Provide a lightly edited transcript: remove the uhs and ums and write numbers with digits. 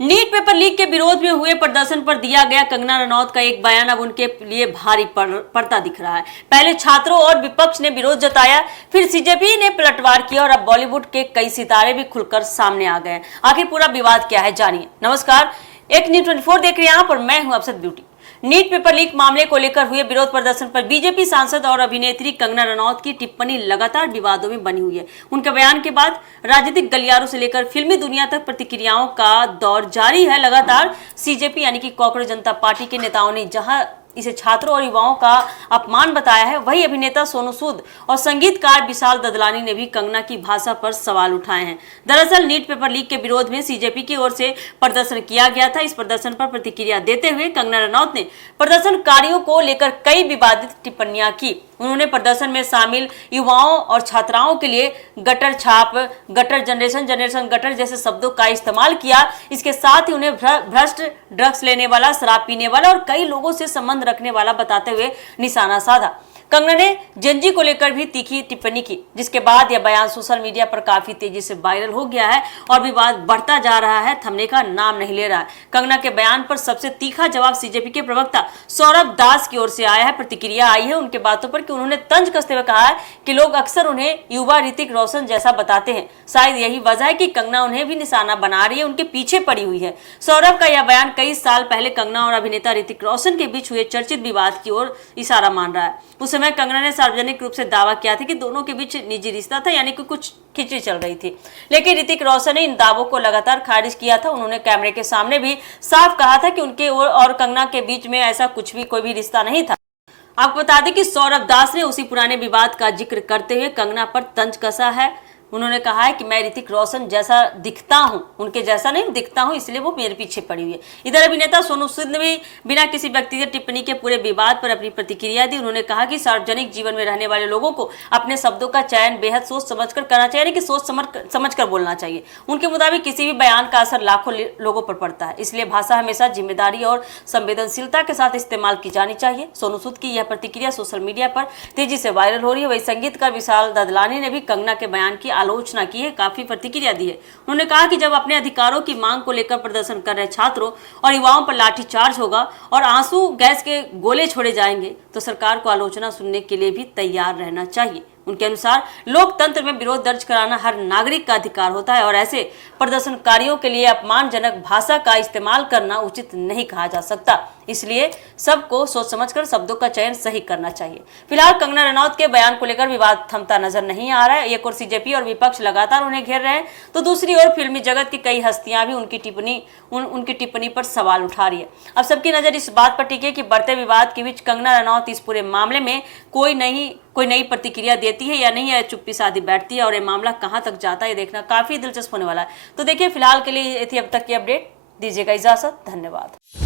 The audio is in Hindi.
नीट पेपर लीक के विरोध में हुए प्रदर्शन पर दिया गया कंगना रनौत का एक बयान अब उनके लिए भारी पड़ता दिख रहा है। पहले छात्रों और विपक्ष ने विरोध जताया, फिर सीजेपी ने पलटवार किया और अब बॉलीवुड के कई सितारे भी खुलकर सामने आ गए। आखिर पूरा विवाद क्या है, जानिए। नमस्कार, एक न्यूज़ 24 देख रहे हैं आप और मैं हूं अफसद ब्यूटी। नीट पेपर लीक मामले को लेकर हुए विरोध प्रदर्शन पर बीजेपी सांसद और अभिनेत्री कंगना रनौत की टिप्पणी लगातार विवादों में बनी हुई है। उनके बयान के बाद राजनीतिक गलियारों से लेकर फिल्मी दुनिया तक प्रतिक्रियाओं का दौर जारी है। लगातार सीजेपी यानी कि कॉकरोच जनता पार्टी के नेताओं ने जहां इसे छात्रों और युवाओं का अपमान बताया है, वही अभिनेता सोनू सूद और संगीतकार विशाल ददलानी ने भी कंगना की भाषा पर सवाल उठाए हैं। दरअसल नीट पेपर लीक के विरोध में सीजेपी की ओर से प्रदर्शन किया गया था। इस प्रदर्शन पर प्रतिक्रिया देते हुए कंगना रनौत ने प्रदर्शनकारियों को लेकर कई विवादित टिप्पणियां की। उन्होंने प्रदर्शन में शामिल युवाओं और छात्राओं के लिए गटर छाप, गटर जनरेशन गटर जैसे शब्दों का इस्तेमाल किया। इसके साथ ही उन्हें भ्रष्ट, ड्रग्स लेने वाला, शराब पीने वाला और कई लोगों से संबंध रखने वाला बताते हुए निशाना साधा। कंगना ने जेनजी को लेकर भी तीखी टिप्पणी की, जिसके बाद यह बयान सोशल मीडिया पर काफी तेजी से वायरल हो गया है और विवाद बढ़ता जा रहा है, थमने का नाम नहीं ले रहा है। कंगना के बयान पर सबसे तीखा जवाब सीजेपी के प्रवक्ता सौरभ दास की ओर से आया है। प्रतिक्रिया आई है उनके बातों पर कि उन्होंने तंज कसते हुए कहा है कि लोग अक्सर उन्हें युवा ऋतिक रोशन जैसा बताते हैं। शायद यही वजह है कि कंगना उन्हें भी निशाना बना रही है, उनके पीछे पड़ी हुई है। सौरभ का यह बयान कई साल पहले कंगना और अभिनेता ऋतिक रोशन के बीच हुए चर्चित विवाद की ओर इशारा मान रहा है। उस समय कंगना ने सार्वजनिक रूप से दावा किया था कि दोनों के बीच निजी रिश्ता था, यानी कि कुछ खिचड़ी चल रही थी। लेकिन ऋतिक रोशन ने इन दावों को लगातार खारिज किया था। उन्होंने कैमरे के सामने भी साफ कहा था कि उनके और कंगना के बीच में ऐसा कुछ भी, कोई भी रिश्ता नहीं था। आपको बता दें कि सौरभ दास ने उसी पुराने विवाद का जिक्र करते हुए कंगना पर तंज कसा है। उन्होंने कहा है कि मैं ऋतिक रोशन जैसा दिखता हूं, उनके जैसा नहीं दिखता हूं, इसलिए वो मेरे पीछे पड़ी हुई है। इधर अभिनेता सोनू सूद ने भी बिना किसी व्यक्तिगत टिप्पणी के पूरे विवाद पर अपनी प्रतिक्रिया दी। उन्होंने कहा कि सार्वजनिक जीवन में रहने वाले लोगों को अपने शब्दों का चयन बेहद सोच समझकर करना चाहिए, यानी कि सोच समझकर बोलना चाहिए। उनके मुताबिक किसी भी बयान का असर लाखों लोगों पर पड़ता है, इसलिए भाषा हमेशा जिम्मेदारी और संवेदनशीलता के साथ इस्तेमाल की जानी चाहिए। सोनू सूद की यह प्रतिक्रिया सोशल मीडिया पर तेजी से वायरल हो रही है। वही संगीतकार विशाल ददलानी ने भी कंगना के बयान की आलोचना की है, काफी प्रतिक्रिया दी है। उन्होंने कहा कि जब अपने अधिकारों की मांग को लेकर प्रदर्शन कर रहे छात्रों और युवाओं पर लाठीचार्ज होगा और आंसू गैस के गोले छोड़े जाएंगे तो सरकार को आलोचना सुनने के लिए भी तैयार रहना चाहिए। उनके अनुसार लोकतंत्र में विरोध दर्ज कराना हर नागरिक का अधिकार होता है और ऐसे प्रदर्शनकारियों के लिए अपमानजनक भाषा का इस्तेमाल करना उचित नहीं कहा जा सकता। इसलिए सबको सोच समझकर शब्दों का चयन सही करना चाहिए। फिलहाल कंगना रनौत के बयान को लेकर विवाद थमता नजर नहीं आ रहा है। एक ओर सीजेपी और विपक्ष लगातार उन्हें घेर रहे हैं, तो दूसरी ओर फिल्मी जगत की कई हस्तियां भी उनकी टिप्पणी पर सवाल उठा रही है। अब सबकी नजर इस बात पर टिकी है कि बढ़ते विवाद के बीच कंगना रनौत इस पूरे मामले में कोई नई प्रतिक्रिया देती है या नहीं, है चुप्पी साधी बैठती है और ये मामला कहां तक जाता है, ये देखना काफी दिलचस्प होने वाला है। तो देखिए, फिलहाल के लिए ये थी अब तक की अपडेट। दीजिएगा इजाजत, धन्यवाद।